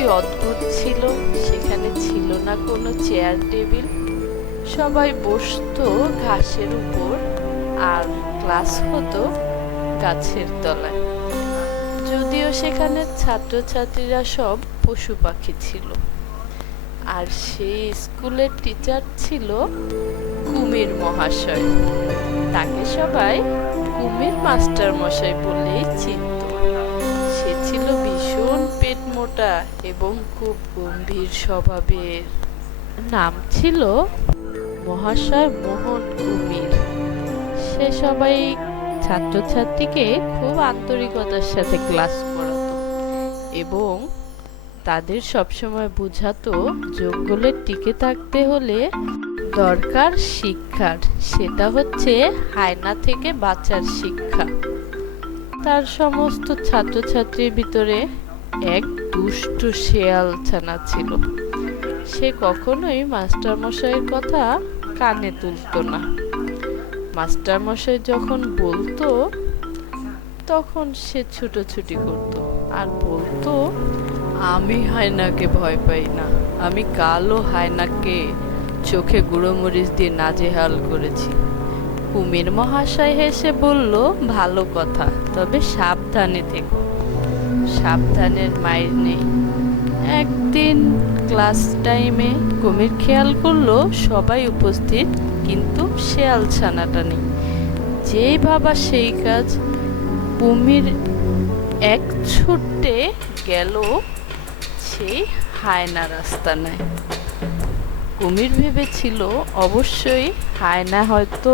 খুবই অদ্ভুত ছিল। সেখানে ছিল না কোনো চেয়ার টেবিল, সবাই বসতো ঘাসের উপর আর ক্লাস হতো গাছের তলায়। যদিও সেখানে ছাত্রছাত্রীরা সব পশু পাখি ছিল। আর সেই স্কুলের টিচার ছিল কুমির মহাশয়। তাকে সবাই কুমির মাস্টার মশাই বলেই চিনত। সে ছিল ভীষণ পেট মোটা এবং খুব গম্ভীর স্বভাবের। নাম ছিল মহাশয় মোহন কুমির। সে সবাই ছাত্রছাত্রীকে খুব আন্তরিকতার সাথে ক্লাস করাতো এবং তাদের সবসময় বোঝাতো জঙ্গলে টিকে থাকতে হলে দরকার শিক্ষার, সেটা হচ্ছে হায়না থেকে বাঁচার শিক্ষা। তার সমস্ত ছাত্রছাত্রীর ভিতরে এক দুষ্টু শেয়াল ছানা ছিল। সে কখনোই মাস্টারমশাইয়ের কথা কানে তুলত না। মাস্টারমশাই যখন বলতো তখন সে ছুটোছুটি করত আর বলতো, আমি হায়নাকে ভয় পাই না, আমি কালো হায়নাকে চোখে গুঁড়োমরিচ দিয়ে নাজেহাল করেছি। কুমির মহাশয় হেসে বলল, ভালো কথা, তবে সাবধানে থেকো, সাবধানের মাইর নেই। একদিন ক্লাস টাইমে কুমির খেয়াল করলো সবাই উপস্থিত, কিন্তু শেয়াল ছানাটা নেই। যেই ভাবা সেই কাজ, কুমির এক ছুটে গেল সেই হায়না রাস্তা নেয়। কুমির ভেবেছিল অবশ্যই হায়না হয়তো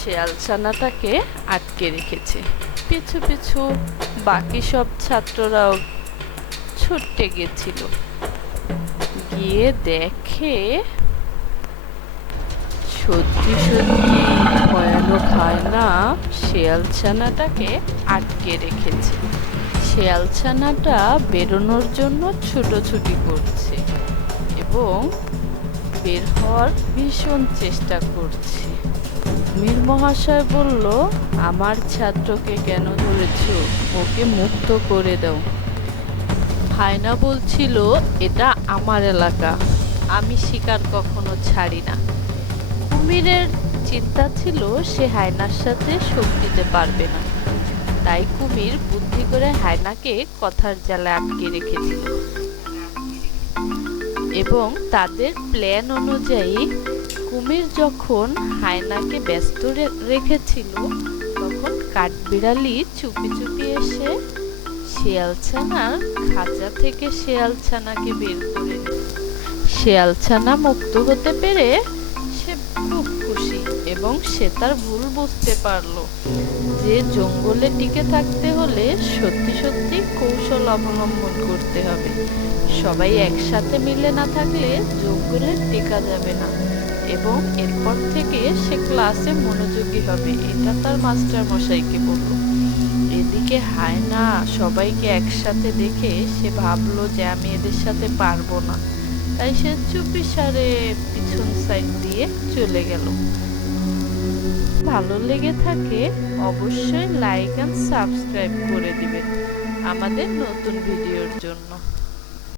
শেয়াল ছানাটাকে আটকে রেখেছে। পিছু পিছু বাকি সব ছাত্ররাও ছুটে গেছিল। গিয়ে দেখে সত্যি সত্যি ভয়ানক হায়না শেয়াল ছানাটাকে আটকে রেখেছে। শেয়াল ছানাটা বেরোনোর জন্য ছুটোছুটি করছে এবং বের হওয়ার ভীষণ চেষ্টা করছে। কুমির মহাশয় বলল, আমার ছাত্রকে কেন ধরেছ? ওকে মুক্ত করে দাও। হায়না বলছিল, এটা আমার এলাকা, আমি শিকার কখনো ছাড়ি না। কুমিরের চিন্তা ছিল সে হায়নার সাথে শোক দিতে পারবে না, তাই কুমির বুদ্ধি করে হায়নাকে কথার জালে আটকে রেখেছিল এবং তাদের প্ল্যান অনুযায়ী কুমির যখন হায়নাকে ব্যস্ত রেখেছিল তখন কাঠবিড়ালি চুপি চুপি এসে শেয়ালছানার খাঁচা থেকে শেয়ালছানাকে বের করে নিল। শেয়ালছানা মুক্ত হতে পেরে সে খুব খুশি এবং সে তার ভুল বুঝতে পারলো যে জঙ্গলে টিকে থাকতে হলে সত্যি সত্যি কৌশল অবলম্বন করতে হবে। সবাই একসাথে মিলে না থাকলে জঙ্গলে টেকা যাবে না এবং এরপর থেকে সে ক্লাসে মনোযোগী হবে, এটা তার মাস্টার মশাইকে বলল। এদিকে হায়না সবাইকে একসাথে দেখে সে ভাবলো যে আমি এদের সাথে পারবো না, তাই সে চুপিসারে পিছন সাইড দিয়ে চলে গেল। ভালো লেগে থাকে অবশ্যই লাইক এন্ড সাবস্ক্রাইব করে দিবেন আমাদের নতুন ভিডিওর জন্য।